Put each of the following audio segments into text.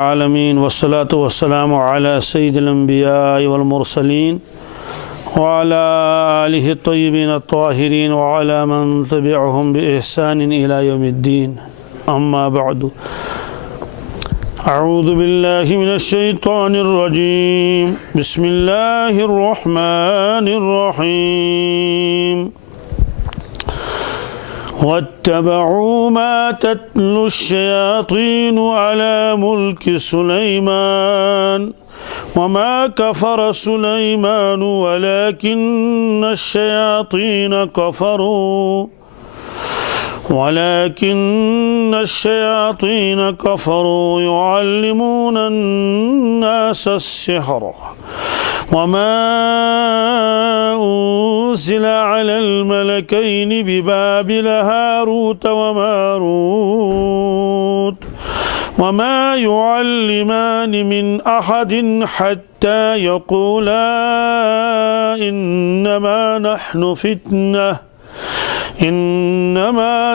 العالمین والصلاة والسلام علی سید الانبیاء والمرسلین وعلی آلہ الطیبین الطاہرین وعلی من تبعهم بإحسان إلی یوم الدین اما بعد اعوذ باللہ من الشیطان الرجیم بسم اللہ الرحمن الرحیم واتبعوا ما تتلو الشياطين على ملك سليمان وما كفر سليمان ولكن الشياطين كفروا يعلمون الناس السحر وما أنزل على الملكين ببابل هاروت وماروت وما يعلمان من أحد حتى يقولا إنما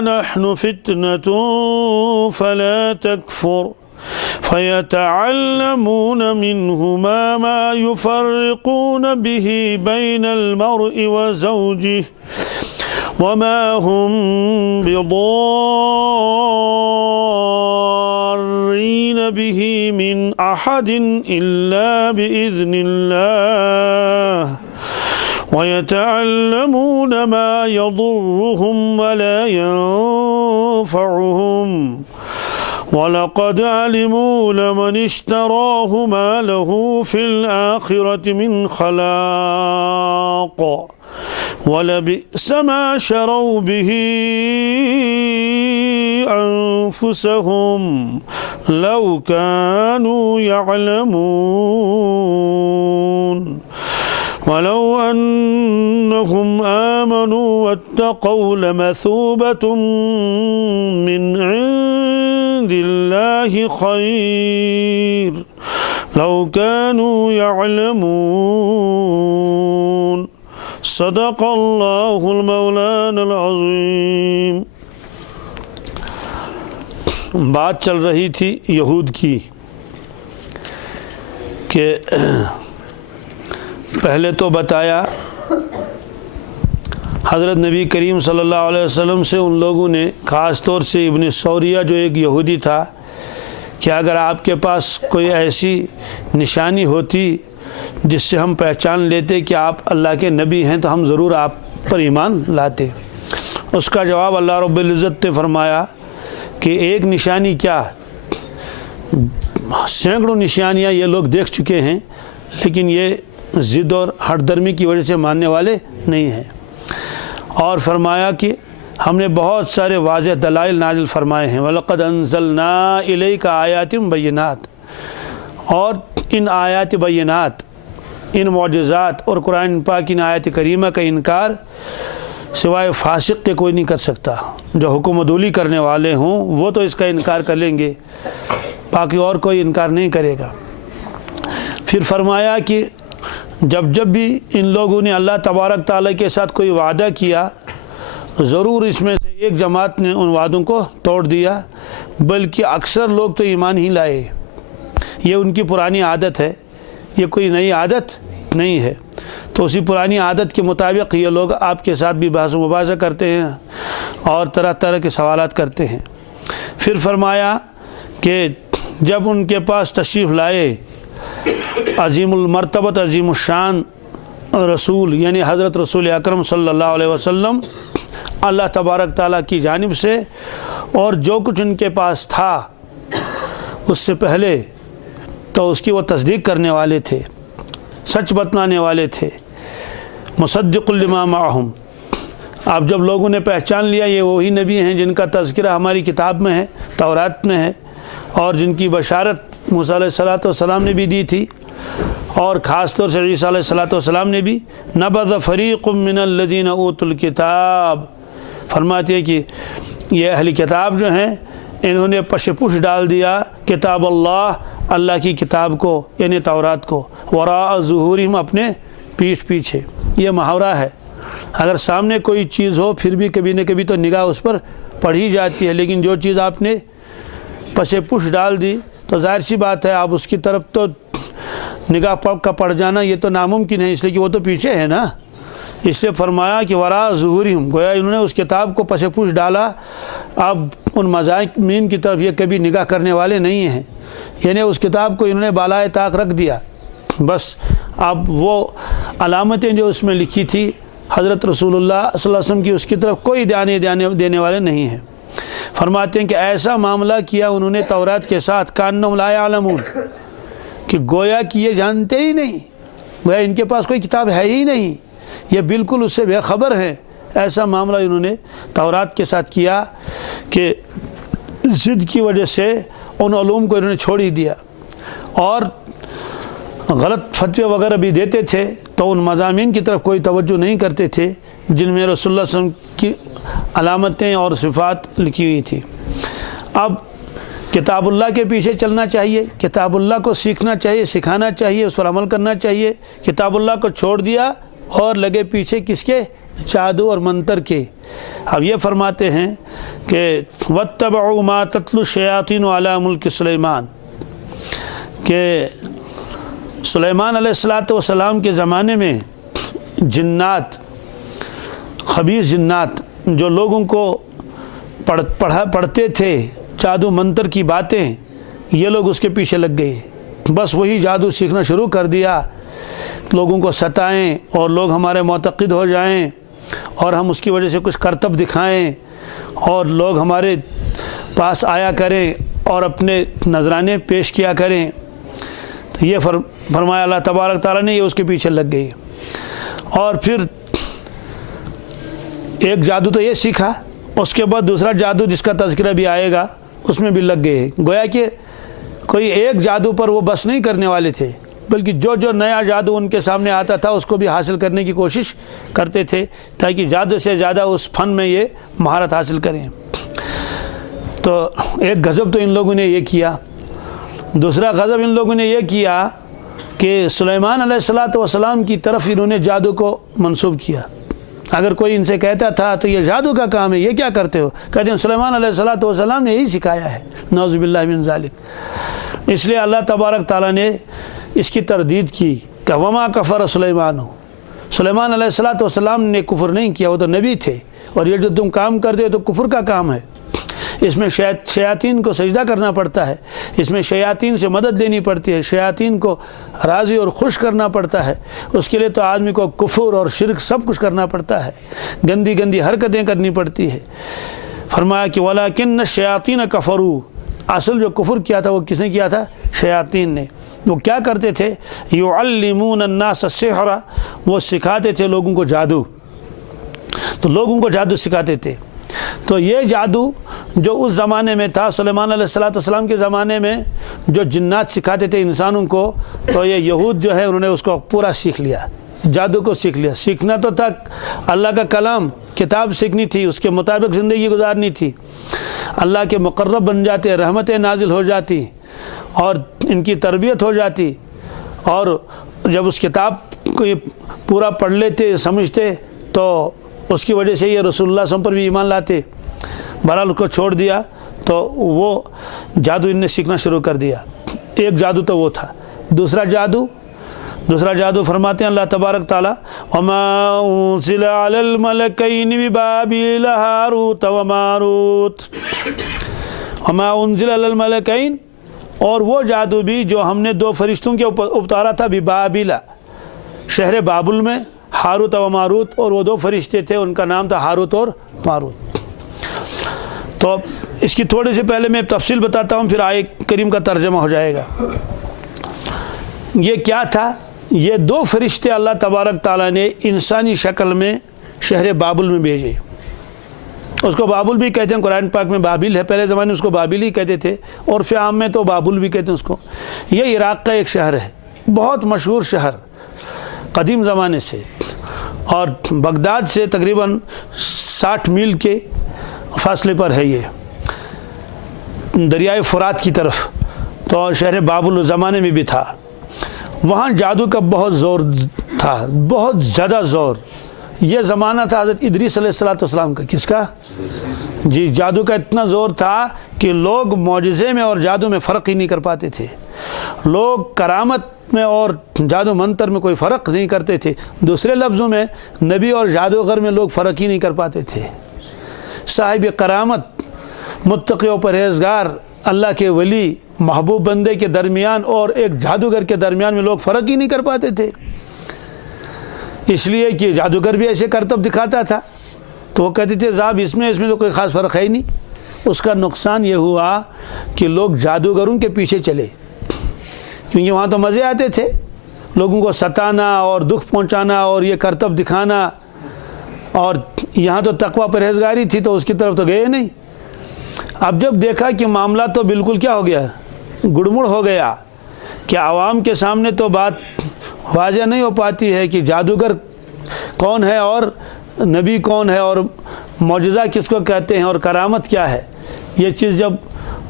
نحن فتنة فلا تكفر فيتعلمون منهما ما يفرقون به بين المرء وزوجه وما هم بضارين به من أحد إلا بإذن الله ويتعلمون ما يضرهم ولا ينفعهم وَلَقَدْ عَلِمُوا لَمَنِ اشْتَرَاهُ مَا لَهُ فِي الْآخِرَةِ مِنْ خَلَاقٍ وَلَبِئْسَ مَا شَرَوْا بِهِ أَنفُسَهُمْ لَوْ كَانُوا يَعْلَمُونَ وَلَوْ أَنَّهُمْ آمَنُوا وَاتَّقَوْا لَمَثُوبَةٌ مِّنْ عِندِ اللَّهِ خَيْرٌ لَوْ كَانُوا يَعْلَمُونَ صدق اللہ المولانا العظیم۔ بات چل رہی تھی یہود کی کہ پہلے تو بتایا حضرت نبی کریم صلی اللہ علیہ وسلم سے ان لوگوں نے، خاص طور سے ابن سوریہ جو ایک یہودی تھا، کہ اگر آپ کے پاس کوئی ایسی نشانی ہوتی جس سے ہم پہچان لیتے کہ آپ اللہ کے نبی ہیں تو ہم ضرور آپ پر ایمان لاتے۔ اس کا جواب اللہ رب العزت نے فرمایا کہ ایک نشانی کیا، سینکڑوں نشانیاں یہ لوگ دیکھ چکے ہیں، لیکن یہ ضد اور ہٹ درمی کی وجہ سے ماننے والے نہیں ہیں۔ اور فرمایا کہ ہم نے بہت سارے واضح دلائل نازل فرمائے ہیں، وَلَقَدْ أَنزَلْنَا إِلَيْكَ آیَاتٍ بَيِّنَاتٍ، اور ان آیات بینات، ان معجزات اور قرآن پاک ان آیات کریمہ کا انکار سوائے فاسق کے کوئی نہیں کر سکتا۔ جو حکم عدولی کرنے والے ہوں وہ تو اس کا انکار کر لیں گے، باقی اور کوئی انکار نہیں کرے گا۔ پھر فرمایا کہ جب بھی ان لوگوں نے اللہ تبارک تعالیٰ کے ساتھ کوئی وعدہ کیا، ضرور اس میں سے ایک جماعت نے ان وعدوں کو توڑ دیا، بلکہ اکثر لوگ تو ایمان ہی لائے۔ یہ ان کی پرانی عادت ہے، یہ کوئی نئی عادت نہیں ہے۔ تو اسی پرانی عادت کے مطابق یہ لوگ آپ کے ساتھ بھی بحث و مباحثہ کرتے ہیں اور طرح طرح کے سوالات کرتے ہیں۔ پھر فرمایا کہ جب ان کے پاس تشریف لائے عظیم المرتبت عظیم الشان رسول، یعنی حضرت رسول اکرم صلی اللہ علیہ وسلم اللہ تبارک تعالیٰ کی جانب سے، اور جو کچھ ان کے پاس تھا اس سے پہلے تو اس کی وہ تصدیق کرنے والے تھے، سچ بتلانے والے تھے، مصدق لما معہم۔ اب جب لوگوں نے پہچان لیا یہ وہی نبی ہیں جن کا تذکرہ ہماری کتاب میں ہے، تورات میں ہے، اور جن کی بشارت موسیٰ علیہ السلام نے بھی دی تھی، اور خاص طور سے عیسیٰ علیہ السلام نے بھی، نبذ فریق من الذین اوتوا الکتاب، فرماتے ہیں کہ یہ اہل کتاب جو ہیں انہوں نے پش پش ڈال دیا کتاب اللہ کی کتاب کو، یعنی تورات کو، وراء ظہورہم، اپنے پیٹھ پیچھے۔ یہ محاورہ ہے، اگر سامنے کوئی چیز ہو پھر بھی کبھی نہ کبھی تو نگاہ اس پر پڑھی جاتی ہے، لیکن جو چیز آپ نے پس پش ڈال دی تو ظاہر سی بات ہے آپ اس کی طرف تو نگاہ کا پڑ جانا یہ تو ناممکن ہے، اس لیے کہ وہ تو پیچھے ہے نا۔ اس لیے فرمایا کہ وراء ظہورہم، گویا انہوں نے اس کتاب کو پس پوش ڈالا، اب ان مضامین کی طرف یہ کبھی نگاہ کرنے والے نہیں ہیں، یعنی اس کتاب کو انہوں نے بالائے طاق رکھ دیا۔ بس اب وہ علامتیں جو اس میں لکھی تھی حضرت رسول اللہ صلی اللہ علیہ وسلم کی، اس کی طرف کوئی دھیان دینے والے نہیں ہیں۔ فرماتے ہیں کہ ایسا معاملہ کیا انہوں نے تورات کے ساتھ کانہم لا یعلمون، کہ گویا کہ یہ جانتے ہی نہیں، گویا ان کے پاس کوئی کتاب ہے ہی نہیں، یہ بالکل اس سے بے خبر ہیں۔ ایسا معاملہ انہوں نے تورات کے ساتھ کیا کہ ضد کی وجہ سے ان علوم کو انہوں نے چھوڑ ہی دیا، اور غلط فتوے وغیرہ بھی دیتے تھے، تو ان مضامین کی طرف کوئی توجہ نہیں کرتے تھے جن میں رسول اللہ صلی اللہ علیہ وسلم کی علامتیں اور صفات لکھی ہوئی تھی۔ اب کتاب اللہ کے پیچھے چلنا چاہیے، کتاب اللہ کو سیکھنا چاہیے، سکھانا چاہیے، اس پر عمل کرنا چاہیے۔ کتاب اللہ کو چھوڑ دیا اور لگے پیچھے کس کے؟ جادو اور منتر کے۔ اب یہ فرماتے ہیں کہ وَاتَّبَعُوا مَا تَتْلُو الشَّيَاطِينُ عَلَى مُلْكِ سُلَيْمَانَ، کہ سلیمان علیہ السلام کے زمانے میں جنات، خبیث جنات جو لوگوں کو پڑھتے تھے جادو منتر کی باتیں، یہ لوگ اس کے پیچھے لگ گئے، بس وہی جادو سیکھنا شروع کر دیا، لوگوں کو ستائیں اور لوگ ہمارے معتقد ہو جائیں اور ہم اس کی وجہ سے کچھ کرتب دکھائیں اور لوگ ہمارے پاس آیا کریں اور اپنے نذرانے پیش کیا کریں۔ تو یہ فرمایا اللہ تبارک تعالیٰ نے، یہ اس کے پیچھے لگ گئی۔ اور پھر ایک جادو تو یہ سیکھا، اس کے بعد دوسرا جادو جس کا تذکرہ بھی آئے گا اس میں بھی لگ گئے۔ گویا کہ کوئی ایک جادو پر وہ بس نہیں کرنے والے تھے، بلکہ جو نیا جادو ان کے سامنے آتا تھا اس کو بھی حاصل کرنے کی کوشش کرتے تھے، تاکہ زیادہ سے زیادہ اس فن میں یہ مہارت حاصل کریں۔ تو ایک غضب تو ان لوگوں نے یہ کیا، دوسرا غضب ان لوگوں نے یہ کیا کہ سلیمان علیہ السلام کی طرف انہوں نے جادو کو منسوب کیا۔ اگر کوئی ان سے کہتا تھا تو یہ جادو کا کام ہے، یہ کیا کرتے ہو؟ کہتے ہیں سلیمان علیہ السلام نے یہی سکھایا ہے، نعوذ باللہ من ذالک۔ اس لیے اللہ تبارک تعالیٰ نے اس کی تردید کی کہ وما کفر سلیمان، سلیمان علیہ السلام نے کفر نہیں کیا، وہ تو نبی تھے، اور یہ جو تم کام کرتے ہو تو کفر کا کام ہے۔ اس میں شیاطین کو سجدہ کرنا پڑتا ہے، اس میں شیاطین سے مدد لینی پڑتی ہے، شیاطین کو راضی اور خوش کرنا پڑتا ہے، اس کے لیے تو آدمی کو کفر اور شرک سب کچھ کرنا پڑتا ہے، گندی گندی حرکتیں کرنی پڑتی ہے۔ فرمایا کہ وَلَكِنَّ الشَّيَاطِينَ كَفَرُوا، اصل جو کفر کیا تھا وہ کس نے کیا تھا؟ شیاطین نے۔ وہ کیا کرتے تھے؟ يُعَلِّمُونَ النَّاسَ السِّحْرَ، وہ سکھاتے تھے لوگوں کو جادو، تو لوگوں کو جادو سکھاتے تھے۔ تو یہ جادو جو اس زمانے میں تھا، سلیمان علیہ السلام کے زمانے میں جو جنات سکھاتے تھے انسانوں کو، تو یہ یہود جو ہے انہوں نے اس کو پورا سیکھ لیا، جادو کو سیکھ لیا۔ سیکھنا تو تھا اللہ کا کلام، کتاب سیکھنی تھی، اس کے مطابق زندگی گزارنی تھی، اللہ کے مقرب بن جاتے، رحمتیں نازل ہو جاتی اور ان کی تربیت ہو جاتی، اور جب اس کتاب کو یہ پورا پڑھ لیتے سمجھتے تو اس کی وجہ سے یہ رسول اللہ صلی اللہ علیہ وسلم پر بھی ایمان لاتے۔ بہرحال اس کو چھوڑ دیا تو وہ جادو ان نے سیکھنا شروع کر دیا۔ ایک جادو تو وہ تھا۔ دوسرا جادو فرماتے ہیں اللہ تبارک تعالیٰ وَمَا أُنزِلَ عَلَى الْمَلَكَيْنِ بِبَابِلَ هَارُوتَ وَمَارُوتَ، وَمَا أُنزِلَ عَلَى الْمَلَكَيْنِ، اور وہ جادو بھی جو ہم نے دو فرشتوں کے اوپر اتارا تھا، بِبَابِلَ، شہر بابل میں، ہاروت و ماروت، اور وہ دو فرشتے تھے، ان کا نام تھا ہاروت اور ماروت۔ تو اس کی تھوڑی سی پہلے میں تفصیل بتاتا ہوں، پھر آیت کریم کا ترجمہ ہو جائے گا۔ یہ کیا تھا؟ یہ دو فرشتے اللہ تبارک تعالیٰ نے انسانی شکل میں شہر بابل میں بھیجے۔ اس کو بابل بھی کہتے ہیں، قرآن پاک میں بابل ہے، پہلے زمانے میں اس کو بابل ہی کہتے تھے، اور فی عام میں تو بابل بھی کہتے ہیں اس کو۔ یہ عراق کا ایک شہر ہے، بہت مشہور شہر قدیم زمانے سے، اور بغداد سے تقریباً 60 میل کے فاصلے پر ہے، یہ دریائے فرات کی طرف۔ تو شہر بابل اس زمانے میں بھی تھا، وہاں جادو کا بہت زور تھا، بہت زیادہ زور۔ یہ زمانہ تھا حضرت ادریس علیہ السلام کا۔ کس کا؟ جی جادو کا اتنا زور تھا کہ لوگ معجزے میں اور جادو میں فرق ہی نہیں کر پاتے تھے، لوگ کرامت میں اور جادو منتر میں کوئی فرق نہیں کرتے تھے۔ دوسرے لفظوں میں نبی اور جادوگر میں لوگ فرق ہی نہیں کر پاتے تھے۔ صاحب کرامت، متقی و پرہیزگار، اللہ کے ولی، محبوب بندے کے درمیان اور ایک جادوگر کے درمیان میں لوگ فرق ہی نہیں کر پاتے تھے، اس لیے کہ جادوگر بھی ایسے کرتب دکھاتا تھا تو وہ کہتے تھے صاحب اس میں تو کوئی خاص فرق ہے ہی نہیں۔ اس کا نقصان یہ ہوا کہ لوگ جادوگروں کے پیچھے چلے، کیونکہ وہاں تو مزے آتے تھے، لوگوں کو ستانا اور دکھ پہنچانا اور یہ کرتب دکھانا، اور یہاں تو تقوی پرہیزگاری تھی تو اس کی طرف تو گئے نہیں۔ اب جب دیکھا کہ معاملہ تو بالکل کیا ہو گیا، گڑمڑ ہو گیا، کہ عوام کے سامنے تو بات واضح نہیں ہو پاتی ہے کہ جادوگر کون ہے اور نبی کون ہے اور معجزہ کس کو کہتے ہیں اور کرامت کیا ہے، یہ چیز جب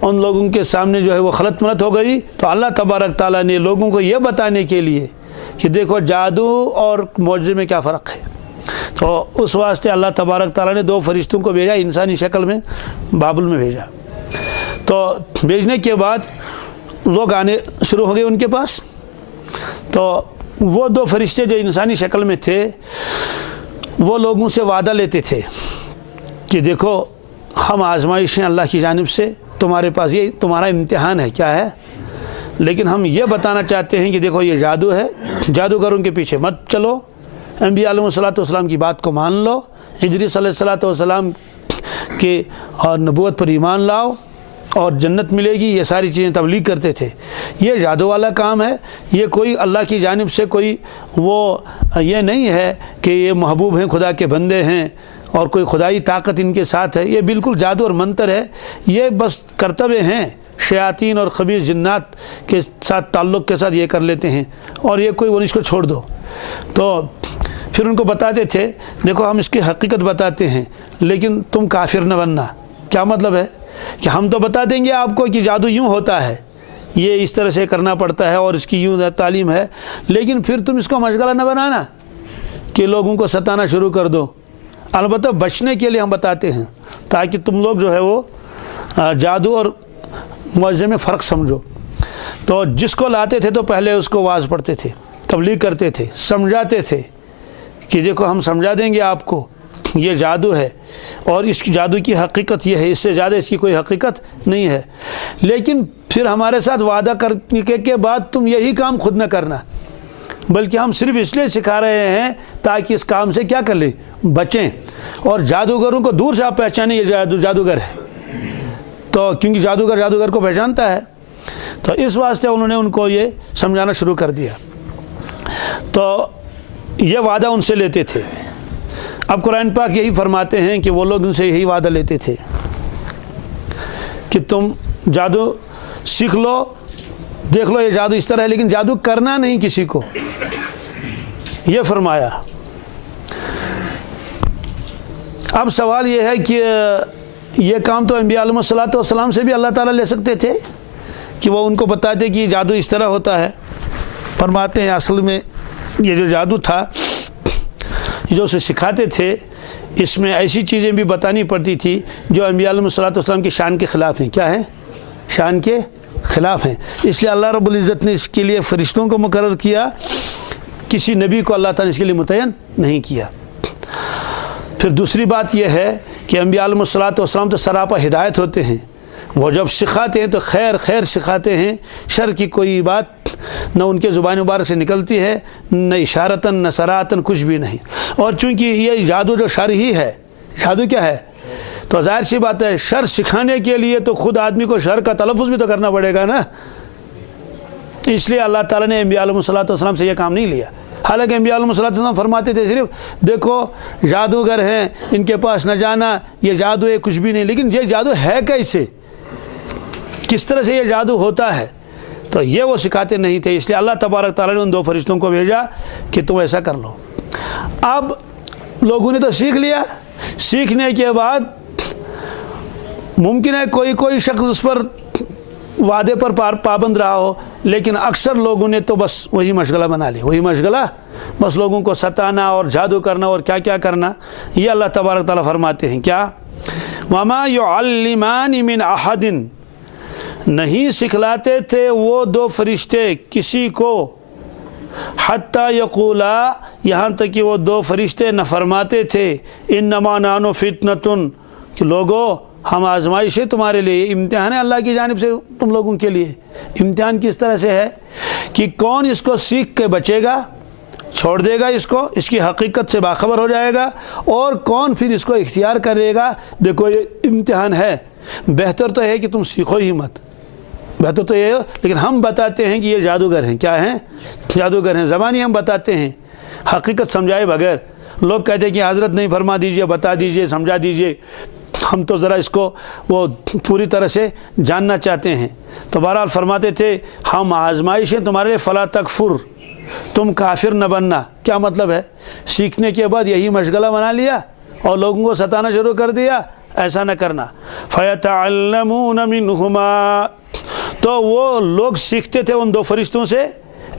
ان لوگوں کے سامنے جو ہے وہ خلط ملط ہو گئی تو اللہ تبارک تعالیٰ نے لوگوں کو یہ بتانے کے لیے کہ دیکھو جادو اور معجزے میں کیا فرق ہے، تو اس واسطے اللہ تبارک تعالیٰ نے 2 فرشتوں کو بھیجا، انسانی شکل میں بابل میں بھیجا۔ تو بھیجنے کے بعد لوگ آنے شروع ہو گئے ان کے پاس، تو وہ 2 فرشتے جو انسانی شکل میں تھے وہ لوگوں سے وعدہ لیتے تھے کہ دیکھو ہم آزمائشیں اللہ کی جانب سے تمہارے پاس، یہ تمہارا امتحان ہے، کیا ہے، لیکن ہم یہ بتانا چاہتے ہیں کہ دیکھو یہ جادو ہے، جادوگروں کے پیچھے مت چلو، انبیاء علیہ الصلوۃ کی بات کو مان لو، ادریس علیہ السلام کے اور نبوت پر ایمان لاؤ اور جنت ملے گی، یہ ساری چیزیں تبلیغ کرتے تھے۔ یہ جادو والا کام ہے، یہ کوئی اللہ کی جانب سے کوئی وہ یہ نہیں ہے کہ یہ محبوب ہیں، خدا کے بندے ہیں اور کوئی خدائی طاقت ان کے ساتھ ہے، یہ بالکل جادو اور منتر ہے، یہ بس کرتبے ہیں، شیاطین اور خبیث جنات کے ساتھ تعلق کے ساتھ یہ کر لیتے ہیں، اور یہ کوئی ورزش کو چھوڑ دو۔ تو پھر ان کو بتاتے تھے دیکھو ہم اس کی حقیقت بتاتے ہیں لیکن تم کافر نہ بننا۔ کیا مطلب ہے کہ ہم تو بتا دیں گے آپ کو کہ جادو یوں ہوتا ہے، یہ اس طرح سے کرنا پڑتا ہے اور اس کی یوں تعلیم ہے، لیکن پھر تم اس کو مشغلہ نہ بنانا کہ لوگوں کو ستانا شروع کر دو۔ البتہ بچنے کے لیے ہم بتاتے ہیں تاکہ تم لوگ جو ہے وہ جادو اور معجزے میں فرق سمجھو۔ تو جس کو لاتے تھے تو پہلے اس کو واعظ پڑھتے تھے، تبلیغ کرتے تھے، سمجھاتے تھے کہ دیکھو ہم سمجھا دیں گے آپ کو یہ جادو ہے اور اس کی جادو کی حقیقت یہ ہے، اس سے زیادہ اس کی کوئی حقیقت نہیں ہے، لیکن پھر ہمارے ساتھ وعدہ کرنے کے بعد تم یہی کام خود نہ کرنا، بلکہ ہم صرف اس لیے سکھا رہے ہیں تاکہ اس کام سے کیا کر لیں، بچیں، اور جادوگروں کو دور سے آپ پہچانیں یہ جادوگر ہے، تو کیونکہ جادوگر کو پہچانتا ہے، تو اس واسطے انہوں نے ان کو یہ سمجھانا شروع کر دیا۔ تو یہ وعدہ ان سے لیتے تھے۔ اب قرآن پاک یہی فرماتے ہیں کہ وہ لوگ ان سے یہی وعدہ لیتے تھے کہ تم جادو سیکھ لو، دیکھ لو یہ جادو اس طرح ہے، لیکن جادو کرنا نہیں کسی کو، یہ فرمایا۔ اب سوال یہ ہے کہ یہ کام تو انبیاء علیہ السلام سے بھی اللہ تعالیٰ لے سکتے تھے کہ وہ ان کو بتاتے کہ جادو اس طرح ہوتا ہے۔ فرماتے ہیں اصل میں یہ جو جادو تھا جو اسے سکھاتے تھے اس میں ایسی چیزیں بھی بتانی پڑتی تھی جو انبیاء علیہ السلام کی شان کے خلاف ہیں۔ کیا ہیں؟ شان کے خلاف ہیں، اس لیے اللہ رب العزت نے اس کے لیے فرشتوں کو مقرر کیا، کسی نبی کو اللہ تعالیٰ نے اس کے لیے متعین نہیں کیا۔ پھر دوسری بات یہ ہے کہ انبیاء علیہ السلام تو سراپا ہدایت ہوتے ہیں، وہ جب سکھاتے ہیں تو خیر سکھاتے ہیں، شر کی کوئی بات نہ ان کے زبان مبارک سے نکلتی ہے، نہ اشارتاً نہ سراعتاً، کچھ بھی نہیں۔ اور چونکہ یہ جادو جو شر ہی ہے، جادو کیا ہے، تو ظاہر سی بات ہے شر سکھانے کے لیے تو خود آدمی کو شر کا تلفظ بھی تو کرنا پڑے گا نا، اس لیے اللہ تعالیٰ نے انبیاء علیہ السلام سے یہ کام نہیں لیا۔ حالانکہ انبیاء علیہ السلام فرماتے تھے صرف دیکھو جادوگر ہیں ان کے پاس نہ جانا، یہ جادو ہے کچھ بھی نہیں، لیکن یہ جادو ہے کیسے، کس طرح سے یہ جادو ہوتا ہے، تو یہ وہ سکھاتے نہیں تھے، اس لیے اللہ تبارک تعالیٰ نے ان 2 فرشتوں کو بھیجا کہ تم ایسا کر لو۔ اب لوگوں نے تو سیکھ لیا، سیکھنے کے بعد ممکن ہے کوئی شخص اس پر وعدے پر پابند رہا ہو، لیکن اکثر لوگوں نے تو بس وہی مشغلہ بنا لی، وہی مشغلہ، بس لوگوں کو ستانا اور جادو کرنا اور کیا کیا کرنا۔ یہ اللہ تبارک تعالیٰ فرماتے ہیں کیا وما يعلمان من احد، نہیں سکھلاتے تھے وہ دو فرشتے کسی کو، حتی یقولا، یہاں تک کہ وہ دو فرشتے نہ فرماتے تھے انما نحن فتنۃ، کہ لوگو ہم آزمائش ہے تمہارے لیے، امتحان ہے اللہ کی جانب سے تم لوگوں کے لیے۔ امتحان کس طرح سے ہے کہ کون اس کو سیکھ کے بچے گا، چھوڑ دے گا اس کو، اس کی حقیقت سے باخبر ہو جائے گا، اور کون پھر اس کو اختیار کرے گا۔ دیکھو یہ امتحان ہے، بہتر تو ہے کہ تم سیکھو ہی مت، بہتر تو یہ ہے، لیکن ہم بتاتے ہیں کہ یہ جادوگر ہیں۔ کیا ہیں؟ جادوگر ہیں، زبانی ہم بتاتے ہیں، حقیقت سمجھائے بغیر۔ لوگ کہتے ہیں کہ حضرت نہیں، فرما دیجئے، بتا دیجئے، سمجھا دیجئے، ہم تو ذرا اس کو وہ پوری طرح سے جاننا چاہتے ہیں۔ تو بہرحال فرماتے تھے ہم آزمائش ہیں تمہارے لیے، فلا تکفر، تم کافر نہ بننا۔ کیا مطلب ہے؟ سیکھنے کے بعد یہی مشغلہ بنا لیا اور لوگوں کو ستانا شروع کر دیا، ایسا نہ کرنا۔ فَيَتَعَلَّمُونَ مِنْهُمَا، تو وہ لوگ سیکھتے تھے ان دو فرشتوں سے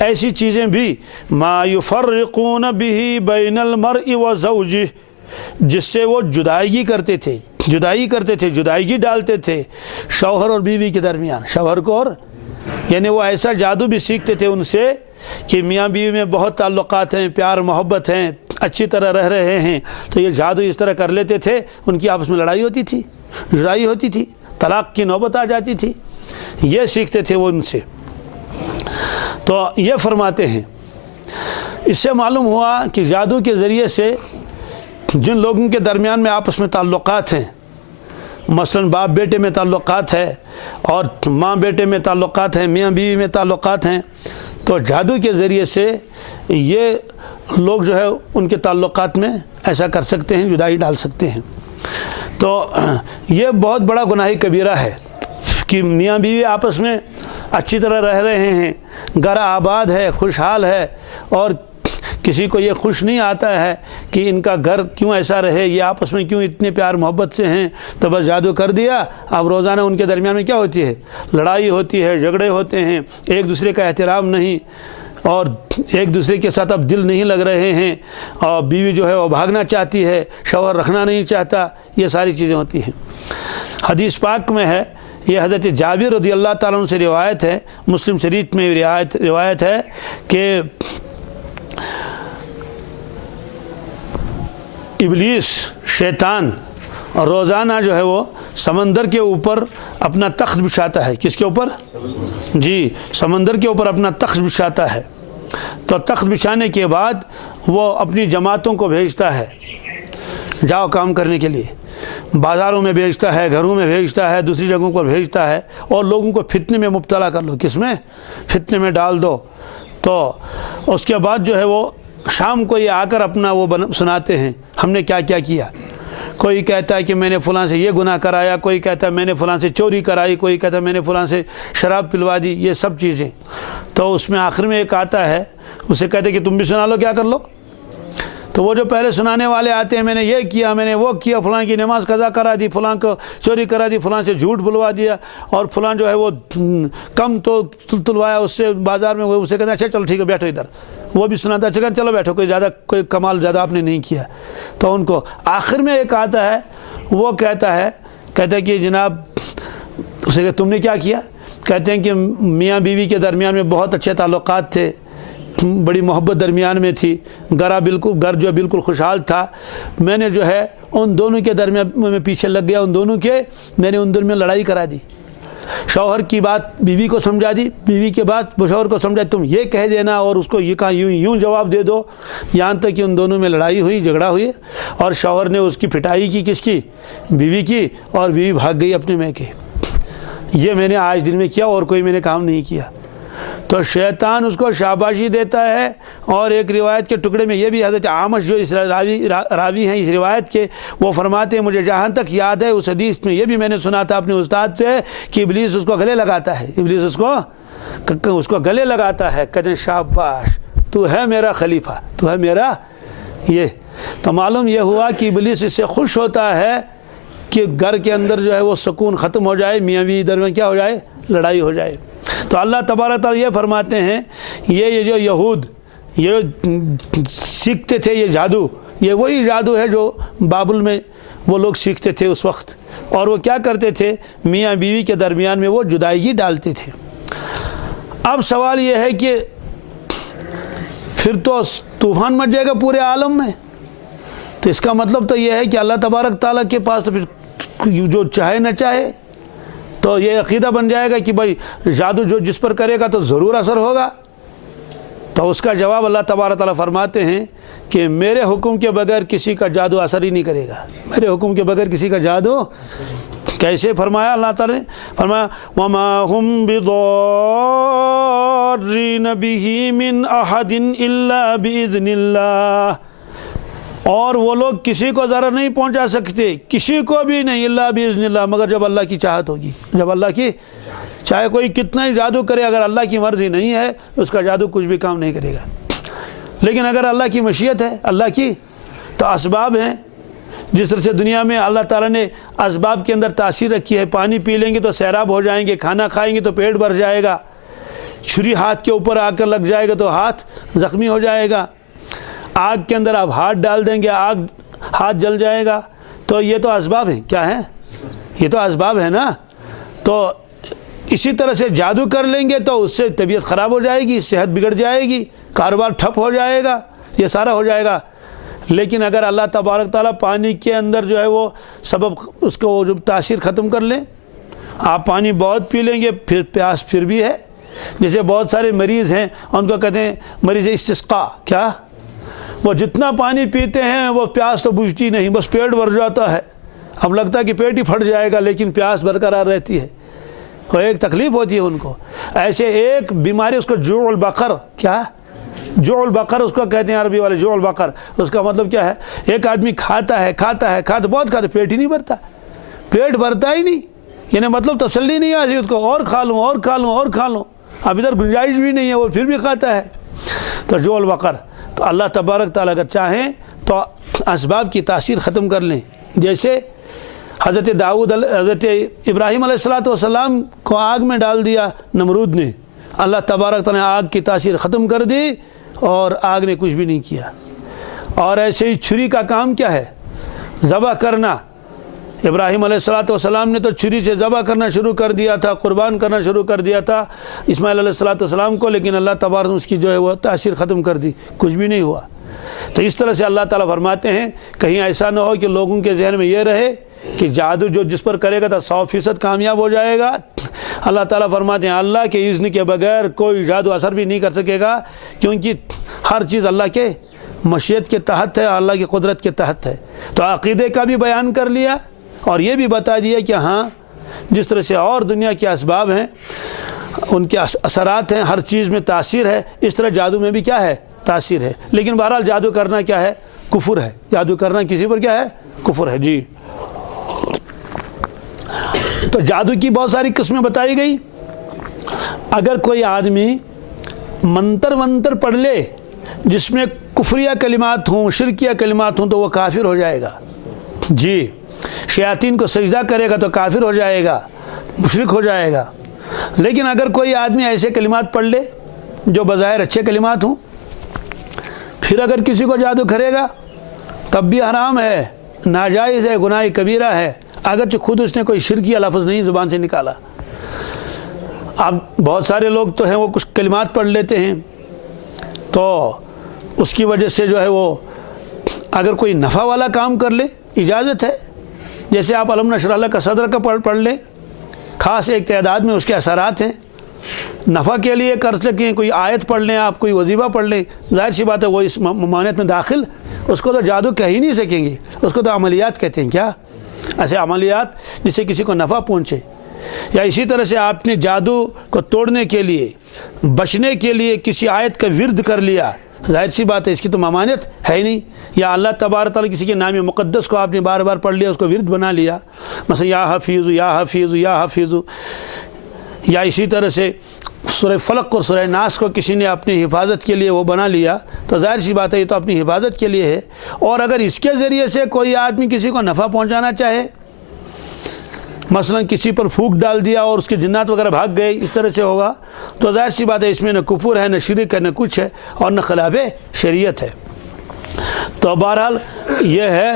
ایسی چیزیں بھی، مَا يُفَرِّقُونَ بِهِ بَيْنَ الْمَرْءِ وَزَوْجِهِ، جس سے وہ جدائیگی کرتے تھے، جدائیگی ڈالتے تھے شوہر اور بیوی کے درمیان، شوہر کو اور، یعنی وہ ایسا جادو بھی سیکھتے تھے ان سے کہ میاں بیوی میں بہت تعلقات ہیں، پیار محبت ہیں، اچھی طرح رہ رہے ہیں، تو یہ جادو اس طرح کر لیتے تھے، ان کی آپس میں لڑائی ہوتی تھی، لڑائی ہوتی تھی، طلاق کی نوبت آ جاتی تھی، یہ سیکھتے تھے وہ ان سے۔ تو یہ فرماتے ہیں اس سے معلوم ہوا کہ جادو کے ذریعے سے جن لوگوں کے درمیان میں آپس میں تعلقات ہیں، مثلا باپ بیٹے میں تعلقات ہے، اور ماں بیٹے میں تعلقات ہیں، میاں بیوی میں تعلقات ہیں، تو جادو کے ذریعے سے یہ لوگ جو ہے ان کے تعلقات میں ایسا کر سکتے ہیں، جدائی ڈال سکتے ہیں۔ تو یہ بہت بڑا گناہ کبیرہ ہے کہ میاں بیوی آپس میں اچھی طرح رہ رہے ہیں، گھر آباد ہے، خوشحال ہے، اور کسی کو یہ خوش نہیں آتا ہے کہ ان کا گھر کیوں ایسا رہے، یہ آپس میں کیوں اتنے پیار محبت سے ہیں، تو بس جادو کر دیا۔ اب روزانہ ان کے درمیان میں کیا ہوتی ہے؟ لڑائی ہوتی ہے، جھگڑے ہوتے ہیں، ایک دوسرے کا احترام نہیں، اور ایک دوسرے کے ساتھ اب دل نہیں لگ رہے ہیں، اور بیوی جو ہے وہ بھاگنا چاہتی ہے، شوہر رکھنا نہیں چاہتا، یہ ساری چیزیں ہوتی ہیں۔ حدیث پاک میں ہے، یہ حضرت جابر رضی اللہ تعالیٰ عنہ سے روایت ہے، مسلم شریف میں روایت ہے کہ ابلیس، شیطان، روزانہ جو ہے وہ سمندر کے اوپر اپنا تخت بچھاتا ہے۔ کس کے اوپر؟ جی، سمندر کے اوپر اپنا تخت بچھاتا ہے۔ تو تخت بچھانے کے بعد وہ اپنی جماعتوں کو بھیجتا ہے، جاؤ کام کرنے کے لیے، بازاروں میں بھیجتا ہے، گھروں میں بھیجتا ہے، دوسری جگہوں پر بھیجتا ہے، اور لوگوں کو فتنے میں مبتلا کر لو۔ کس میں؟ فتنے میں ڈال دو۔ تو اس کے بعد جو ہے وہ شام کو یہ آ کر اپنا وہ سناتے ہیں ہم نے کیا کیا کیا۔ کوئی کہتا ہے کہ میں نے فلاں سے یہ گناہ کرایا، کوئی کہتا ہے میں نے فلاں سے چوری کرائی، کوئی کہتا ہے میں نے فلاں سے شراب پلوا دی، یہ سب چیزیں۔ تو اس میں آخر میں ایک آتا ہے، اسے کہتے ہیں کہ تم بھی سنا لو، کیا کر لو۔ تو وہ جو پہلے سنانے والے آتے ہیں، میں نے یہ کیا، میں نے وہ کیا، فلاں کی نماز قضا کرا دی، فلاں کو چوری کرا دی، فلاں سے جھوٹ بلوا دیا، اور فلاں جو ہے وہ کم تو تلوایا اس سے بازار میں، اسے کہتے ہیں اچھا چلو ٹھیک ہے بیٹھو ادھر، وہ بھی سناتا ہے اچھا چلو بیٹھو، کوئی کمال زیادہ آپ نے نہیں کیا۔ تو ان کو آخر میں ایک آتا ہے، وہ کہتا ہے کہ جناب، اسے کہ تم نے کیا کیا؟ کہتے ہیں کہ میاں بیوی کے درمیان میں بہت اچھے تعلقات تھے، بڑی محبت درمیان میں تھی، گھر جو بالکل خوشحال تھا، میں نے جو ہے ان دونوں کے درمیان میں پیچھے لگ گیا، ان دونوں کے، میں نے ان دونوں میں لڑائی کرا دی۔ شوہر کی بات بیوی کو سمجھا دی، بیوی کے بات شوہر کو سمجھا، تم یہ کہہ دینا اور اس کو یہ کہا، یوں جواب دے دو، یہاں تک کہ ان دونوں میں لڑائی ہوئی، جھگڑا ہوئی، اور شوہر نے اس کی پٹائی کی، کس کی؟ بیوی کی، اور بیوی بھاگ گئی اپنے میکے۔ یہ میں نے آج دن میں کیا، اور کوئی میں نے کام نہیں کیا۔ تو شیطان اس کو شاباشی دیتا ہے۔ اور ایک روایت کے ٹکڑے میں یہ بھی حضرت عامش جو اس راوی ہیں اس روایت کے، وہ فرماتے ہیں مجھے جہاں تک یاد ہے اس حدیث میں یہ بھی میں نے سنا تھا اپنے استاد سے کہ ابلیس اس کو گلے لگاتا ہے، ابلیس اس کو گلے لگاتا ہے، کہتے ہیں شاباش تو ہے میرا خلیفہ، تو ہے میرا یہ۔ تو معلوم یہ ہوا کہ ابلیس اس سے خوش ہوتا ہے کہ گھر کے اندر جو ہے وہ سکون ختم ہو جائے، میاں بیوی درمیان کیا ہو جائے؟ لڑائی ہو جائے۔ تو اللہ تبارک تعالیٰ یہ فرماتے ہیں، یہ جو یہود یہ جو سیکھتے تھے یہ جادو، یہ وہی جادو ہے جو بابل میں وہ لوگ سیکھتے تھے اس وقت، اور وہ کیا کرتے تھے، میاں بیوی کے درمیان میں وہ جدائی ڈالتے تھے۔ اب سوال یہ ہے کہ پھر تو طوفان مچ جائے گا پورے عالم میں، تو اس کا مطلب تو یہ ہے کہ اللہ تبارک تعالیٰ کے پاس تو پھر جو چاہے نہ چاہے، تو یہ عقیدہ بن جائے گا کہ بھائی جادو جو جس پر کرے گا تو ضرور اثر ہوگا۔ تو اس کا جواب اللہ تبارک تعالیٰ فرماتے ہیں کہ میرے حکم کے بغیر کسی کا جادو اثر ہی نہیں کرے گا، میرے حکم کے بغیر کسی کا جادو۔ کیسے فرمایا اللہ تعالیٰ نے؟ فرمایا وَمَا هُمْ بِضَارِّينَ بِهِ مِنْ أَحَدٍ إِلَّا بِإِذْنِ اللَّهِ، اور وہ لوگ کسی کو ضرر نہیں پہنچا سکتے، کسی کو بھی نہیں، الا باذن اللہ، مگر جب اللہ کی چاہت ہوگی، جب اللہ کی، چاہے کوئی کتنا ہی جادو کرے، اگر اللہ کی مرضی نہیں ہے اس کا جادو کچھ بھی کام نہیں کرے گا۔ لیکن اگر اللہ کی مشیت ہے، اللہ کی، تو اسباب ہیں، جس طرح سے دنیا میں اللہ تعالیٰ نے اسباب کے اندر تاثیر رکھی ہے، پانی پی لیں گے تو سیراب ہو جائیں گے، کھانا کھائیں گے تو پیٹ بھر جائے گا، چھری ہاتھ کے اوپر آ کر لگ جائے گا تو ہاتھ زخمی ہو جائے گا، آگ کے اندر آپ ہاتھ ڈال دیں گے ہاتھ جل جائے گا، تو یہ تو اسباب ہیں، کیا ہے؟ یہ تو اسباب ہے نا۔ تو اسی طرح سے جادو کر لیں گے تو اس سے طبیعت خراب ہو جائے گی، صحت بگڑ جائے گی، کاروبار ٹھپ ہو جائے گا، یہ سارا ہو جائے گا۔ لیکن اگر اللہ تبارک تعالیٰ پانی کے اندر جو ہے وہ سبب اس کو جو تاثیر ختم کر لیں، آپ پانی بہت پی لیں گے پھر پیاس پھر بھی ہے، جیسے بہت سارے مریض ہیں ان کو کہتے ہیں مریض استسقاء، کیا؟ وہ جتنا پانی پیتے ہیں وہ پیاس تو بجھتی نہیں، بس پیٹ بھر جاتا ہے، اب لگتا ہے کہ پیٹ ہی پھٹ جائے گا لیکن پیاس برقرار رہتی ہے، وہ ایک تکلیف ہوتی ہے ان کو۔ ایسے ایک بیماری اس کو جوع البقر، کیا؟ جوع البقر اس کو کہتے ہیں عربی والے، جوع البقر، اس کا مطلب کیا ہے؟ ایک آدمی کھاتا ہے بہت کھاتا ہے، پیٹ ہی نہیں بھرتا، پیٹ بھرتا ہی نہیں، یعنی مطلب تسلی نہیں آتی اس کو، اور کھا لوں اور کھا لوں اور کھا لوں، اب ادھر گنجائش بھی نہیں ہے، وہ پھر بھی کھاتا ہے، تو جوع البقر۔ تو اللہ تبارک تعالیٰ اگر چاہیں تو اسباب کی تاثیر ختم کر لیں، جیسے حضرت ابراہیم علیہ السلام کو آگ میں ڈال دیا نمرود نے، اللہ تبارک تعالیٰ نے آگ کی تاثیر ختم کر دی اور آگ نے کچھ بھی نہیں کیا۔ اور ایسے ہی چھری کا کام کیا ہے؟ ذبح کرنا۔ ابراہیم علیہ السلام نے تو چھری سے ذبح کرنا شروع کر دیا تھا، قربان کرنا شروع کر دیا تھا اسماعیل علیہ السلام کو، لیکن اللہ تبارک نے اس کی جو ہے وہ تاثیر ختم کر دی، کچھ بھی نہیں ہوا۔ تو اس طرح سے اللہ تعالیٰ فرماتے ہیں کہیں ایسا نہ ہو کہ لوگوں کے ذہن میں یہ رہے کہ جادو جو جس پر کرے گا تو 100% کامیاب ہو جائے گا۔ اللہ تعالیٰ فرماتے ہیں اللہ کے اذن کے بغیر کوئی جادو اثر بھی نہیں کر سکے گا، کیونکہ ہر چیز اللہ کے مشیت کے تحت ہے، اللہ کی قدرت کے تحت ہے۔ تو عقیدے کا بھی بیان کر لیا اور یہ بھی بتا دیا کہ ہاں جس طرح سے اور دنیا کے اسباب ہیں، ان کے اثرات ہیں، ہر چیز میں تاثیر ہے، اس طرح جادو میں بھی کیا ہے؟ تاثیر ہے۔ لیکن بہرحال جادو کرنا کیا ہے؟ کفر ہے، جادو کرنا کسی پر کیا ہے؟ کفر ہے۔ جی، تو جادو کی بہت ساری قسمیں بتائی گئی۔ اگر کوئی آدمی منتر پڑھ لے جس میں کفریہ کلمات ہوں، شرکیہ کلمات ہوں، تو وہ کافر ہو جائے گا۔ جی، شیاطین کو سجدہ کرے گا تو کافر ہو جائے گا، مشرک ہو جائے گا۔ لیکن اگر کوئی آدمی ایسے کلمات پڑھ لے جو بظاہر اچھے کلمات ہوں، پھر اگر کسی کو جادو کرے گا تب بھی حرام ہے، ناجائز ہے، گناہ کبیرہ ہے، اگرچہ خود اس نے کوئی شرکیہ لفظ نہیں زبان سے نکالا۔ اب بہت سارے لوگ تو ہیں وہ کچھ کلمات پڑھ لیتے ہیں، تو اس کی وجہ سے جو ہے وہ اگر کوئی نفع والا کام کر لے اجازت ہے، جیسے آپ علم نشر اللہ کا صدر کا پڑھ لیں، خاص ایک تعداد میں اس کے اثرات ہیں، نفع کے لیے کر سکیں، کوئی آیت پڑھ لیں آپ، کوئی وظیفہ پڑھ لیں، ظاہر سی بات ہے وہ اس ممانعت میں داخل، اس کو تو جادو کہہ ہی نہیں سکیں گے، اس کو تو عملیات کہتے ہیں۔ کیا؟ ایسے عملیات جس سے کسی کو نفع پہنچے۔ یا اسی طرح سے آپ نے جادو کو توڑنے کے لیے، بچنے کے لیے کسی آیت کا ورد کر لیا، ظاہر سی بات ہے اس کی تو ممانعت ہے ہی نہیں۔ یا اللہ تبارک تعالیٰ کسی کے نام مقدس کو آپ نے بار بار پڑھ لیا، اس کو ورد بنا لیا، مثلا یا حفیظ یا حفیظ یا حفیظ۔ یا اسی طرح سے سورہ فلق اور سورہ ناس کو کسی نے اپنی حفاظت کے لیے وہ بنا لیا، تو ظاہر سی بات ہے یہ تو اپنی حفاظت کے لیے ہے۔ اور اگر اس کے ذریعے سے کوئی آدمی کسی کو نفع پہنچانا چاہے، مثلا کسی پر پھونک ڈال دیا اور اس کے جنات وغیرہ بھاگ گئے، اس طرح سے ہوگا، تو ظاہر سی بات ہے اس میں نہ کفر ہے، نہ شرک ہے، نہ کچھ ہے، اور نہ خلاف شریعت ہے۔ تو بہرحال یہ ہے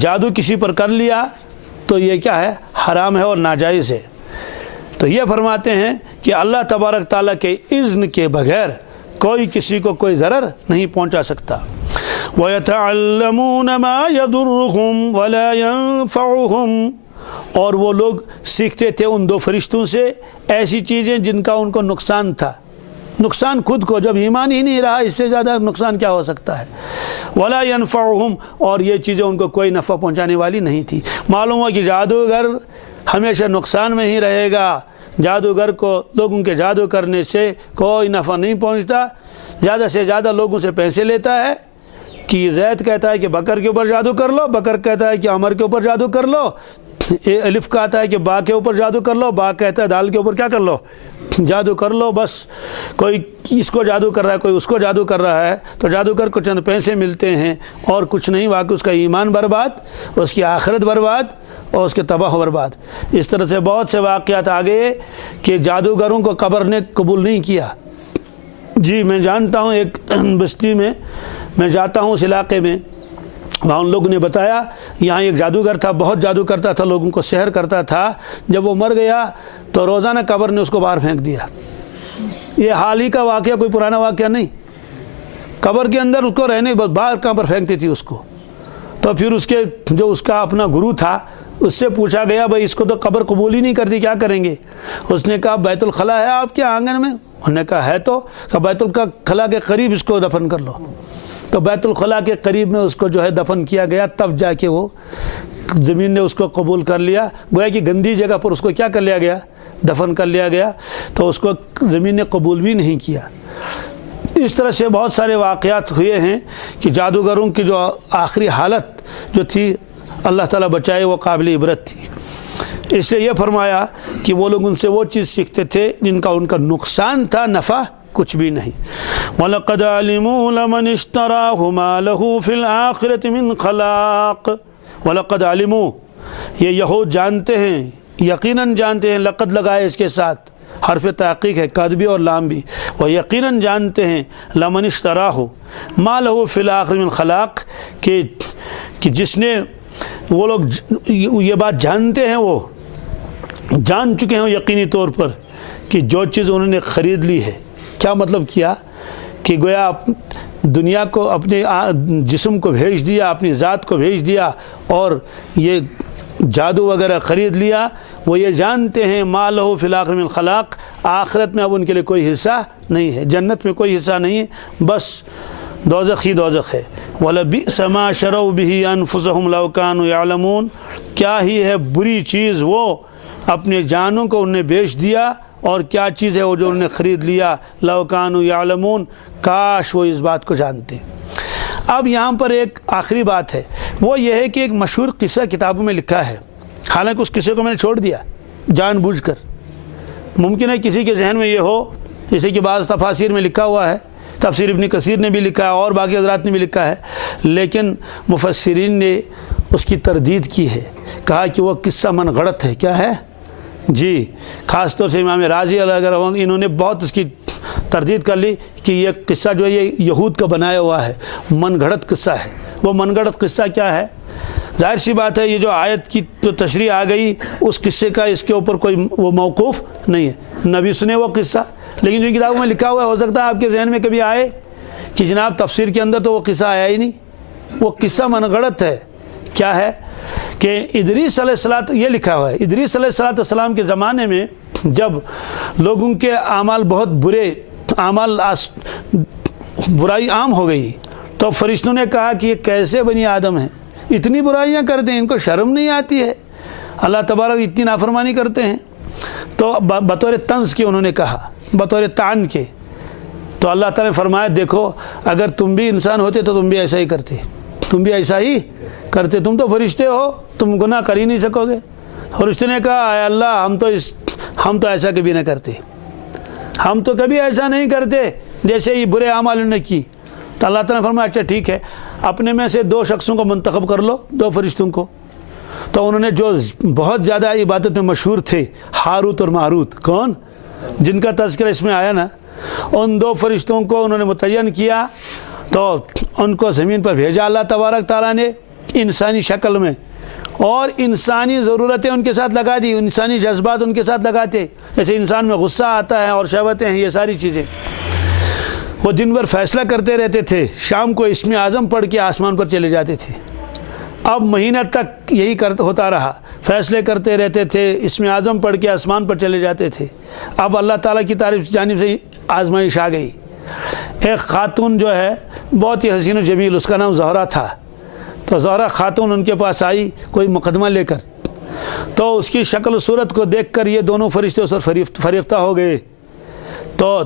جادو کسی پر کر لیا تو یہ کیا ہے؟ حرام ہے اور ناجائز ہے۔ تو یہ فرماتے ہیں کہ اللہ تبارک تعالیٰ کے اذن کے بغیر کوئی کسی کو کوئی ضرر نہیں پہنچا سکتا۔ وَيَتَعَلَّمُونَ مَا يَضُرُّهُمْ وَلَا يَنفَعُهُمْ، اور وہ لوگ سیکھتے تھے ان دو فرشتوں سے ایسی چیزیں جن کا ان کو نقصان تھا۔ نقصان خود کو، جب ایمان ہی نہیں رہا اس سے زیادہ نقصان کیا ہو سکتا ہے؟ وَلَا يَنفَعُهُمْ، اور یہ چیزیں ان کو کوئی نفع پہنچانے والی نہیں تھی۔ معلوم ہوا کہ جادوگر ہمیشہ نقصان میں ہی رہے گا، جادوگر کو لوگوں کے جادو کرنے سے کوئی نفع نہیں پہنچتا، زیادہ سے زیادہ لوگوں سے پیسے لیتا ہے۔ کہ زید کہتا ہے کہ بکر کے اوپر جادو کر لو، بکر کہتا ہے کہ عمر کے اوپر جادو کر لو، الف کہتا ہے کہ با کے اوپر جادو کر لو، با کہتا ہے دال کے اوپر کیا کر لو؟ جادو کر لو۔ بس کوئی اس کو جادو کر رہا ہے، کوئی اس کو جادو کر رہا ہے، تو جادوگر کو چند پیسے ملتے ہیں اور کچھ نہیں، واقعی اس کا ایمان برباد، اس کی آخرت برباد اور اس کے تباہ و برباد۔ اس طرح سے بہت سے واقعات آ گئے کہ جادوگروں کو قبر نے قبول نہیں کیا۔ جی میں جانتا ہوں، ایک بستی میں جاتا ہوں اس علاقے میں، وہاں ان لوگوں نے بتایا یہاں ایک جادوگر تھا، بہت جادو کرتا تھا، لوگوں کو سحر کرتا تھا۔ جب وہ مر گیا تو روزانہ قبر نے اس کو باہر پھینک دیا۔ یہ حال ہی کا واقعہ، کوئی پرانا واقعہ نہیں۔ قبر کے اندر اس کو رہنے، باہر کہاں پر پھینکتی تھی اس کو۔ تو پھر اس کا اپنا گرو تھا، اس سے پوچھا گیا بھائی اس کو تو قبر قبول ہی نہیں کرتی، کیا کریں گے؟ اس نے کہا بیت الخلا ہے آپ کے آنگن میں؟ انہوں نے کہا ہے، تو کہ بیت الخلا کے قریب اس کو دفن کر لو۔ تو بیت الخلا کے قریب میں اس کو جو ہے دفن کیا گیا، تب جا کے وہ زمین نے اس کو قبول کر لیا۔ گویا کہ گندی جگہ پر اس کو کیا کر لیا گیا؟ دفن کر لیا گیا، تو اس کو زمین نے قبول بھی نہیں کیا۔ اس طرح سے بہت سارے واقعات ہوئے ہیں کہ جادوگروں کی جو آخری حالت جو تھی، اللہ تعالیٰ بچائے، وہ قابل عبرت تھی۔ اس لیے یہ فرمایا کہ وہ لوگ ان سے وہ چیز سیکھتے تھے جن کا ان کا نقصان تھا، نفع کچھ بھی نہیں۔ وَلَقَدْ عَلِمُوا لَمَنِ اشْتَرَاهُ مَا لَهُ فِي الْآخِرَةِ مِنْ خَلَاقٍ۔ وَلَقَدْ عَلِمُوا، یہ یہود جانتے ہیں، یقیناً جانتے ہیں، لقد لگائے اس کے ساتھ، حرف تحقیق ہے، قد بھی اور لام بھی، وہ یقیناً جانتے ہیں، لَمَنِ اشْتَرَاهُ مَا لَهُ فِي الْآخِرَةِ مِنْ خَلَاقٍ، کہ جس نے، وہ لوگ یہ بات جانتے ہیں، وہ جان چکے ہیں یقینی طور پر کہ جو چیز انہوں نے خرید لی ہے، کیا مطلب کیا کہ گویا دنیا کو، اپنے جسم کو بھیج دیا، اپنی ذات کو بھیج دیا اور یہ جادو وغیرہ خرید لیا۔ وہ یہ جانتے ہیں ما لہ فی الآخرۃ من خلاق، آخرت میں اب ان کے لیے کوئی حصہ نہیں ہے، جنت میں کوئی حصہ نہیں ہے، بس دوزخ ہی دوزخ ہے۔ وَلَبِئْسَ مَا شَرَوْا بِهِ أَنفُسَهُمْ لَوْ كَانُوا يَعْلَمُونَ، کیا ہی ہے بری چیز وہ اپنے جانوں کو انہیں بیچ دیا، اور کیا چیز ہے وہ جو انہوں نے خرید لیا، لَوْ كَانُوا يَعْلَمُونَ، کاش وہ اس بات کو جانتے۔ اب یہاں پر ایک آخری بات ہے، وہ یہ ہے کہ ایک مشہور قصہ کتابوں میں لکھا ہے، حالانکہ اس قصے کو میں نے چھوڑ دیا جان بوجھ کر۔ ممکن ہے کسی کے ذہن میں یہ ہو، جیسے کہ بعض تفاسیر میں لکھا ہوا ہے، تفسیر ابن کثیر نے بھی لکھا ہے اور باقی حضرات نے بھی لکھا ہے، لیکن مفسرین نے اس کی تردید کی ہے، کہا کہ وہ قصہ من گھڑت ہے۔ کیا ہے؟ جی، خاص طور سے امام رازی علیہ رحمہ، انہوں نے بہت اس کی تردید کر لی کہ یہ قصہ جو ہے یہ یہود کا بنایا ہوا ہے، من گھڑت قصہ ہے۔ وہ من گھڑت قصہ کیا ہے؟ ظاہر سی بات ہے، یہ جو آیت کی جو تشریح آ گئی اس قصے کا اس کے اوپر کوئی وہ موقوف نہیں ہے، نبی سنے وہ قصہ، لیکن جو کتابوں میں لکھا ہوا ہے، ہو سکتا ہے آپ کے ذہن میں کبھی آئے کہ جناب تفسیر کے اندر تو وہ قصہ آیا ہی نہیں، وہ قصہ من گھڑت ہے۔ کیا ہے کہ ادریس علیہ السلام، یہ لکھا ہوا ہے، ادریس علیہ السلام کے زمانے میں جب لوگوں کے اعمال بہت برے، اعمال برائی عام ہو گئی، تو فرشتوں نے کہا کہ یہ کیسے بنی آدم ہیں، اتنی برائیاں کرتے ہیں، ان کو شرم نہیں آتی ہے، اللہ تبارک اتنی نافرمانی کرتے ہیں۔ تو بطور طنز کے انہوں نے کہا، بطور طعن کے، تو اللہ تعالیٰ نے فرمایا دیکھو اگر تم بھی انسان ہوتے تو تم بھی ایسا ہی کرتے، تم بھی ایسا ہی کرتے، تم تو فرشتے ہو، تم گناہ کر ہی نہیں سکو گے۔ فرشتے نے کہا اے اللہ ہم تو ایسا کبھی نہ کرتے، ہم تو کبھی ایسا نہیں کرتے جیسے یہ برے اعمال نے کی۔ تو اللہ تعالیٰ نے فرمایا اچھا ٹھیک ہے، اپنے میں سے 2 شخصوں کو منتخب کر لو، 2 فرشتوں کو۔ تو انہوں نے جو بہت زیادہ عبادت میں مشہور تھے، ہاروت اور ماروت، کون؟ جن کا تذکرہ اس میں آیا نا، ان 2 فرشتوں کو انہوں نے متعین کیا تو ان کو زمین پر بھیجا اللہ تبارک تعالیٰ نے انسانی شکل میں، اور انسانی ضرورتیں ان کے ساتھ لگا دی، انسانی جذبات ان کے ساتھ لگاتے، جیسے انسان میں غصہ آتا ہے اور شہوتیں ہیں، یہ ساری چیزیں۔ وہ دن بھر فیصلہ کرتے رہتے تھے، شام کو اسم اعظم پڑھ کے آسمان پر چلے جاتے تھے۔ اب مہینہ تک یہی ہوتا رہا، فیصلے کرتے رہتے تھے، اسم اعظم پڑھ کے آسمان پر چلے جاتے تھے۔ اب اللہ تعالیٰ کی طرف جانب سے آزمائش آ گئی۔ ایک خاتون جو ہے بہت ہی حسین و جمیل، اس کا نام زہرا تھا، تو زہرا خاتون ان کے پاس آئی کوئی مقدمہ لے کر، تو اس کی شکل و صورت کو دیکھ کر یہ دونوں فرشتے اس پر فریفتہ ہو گئے۔ تو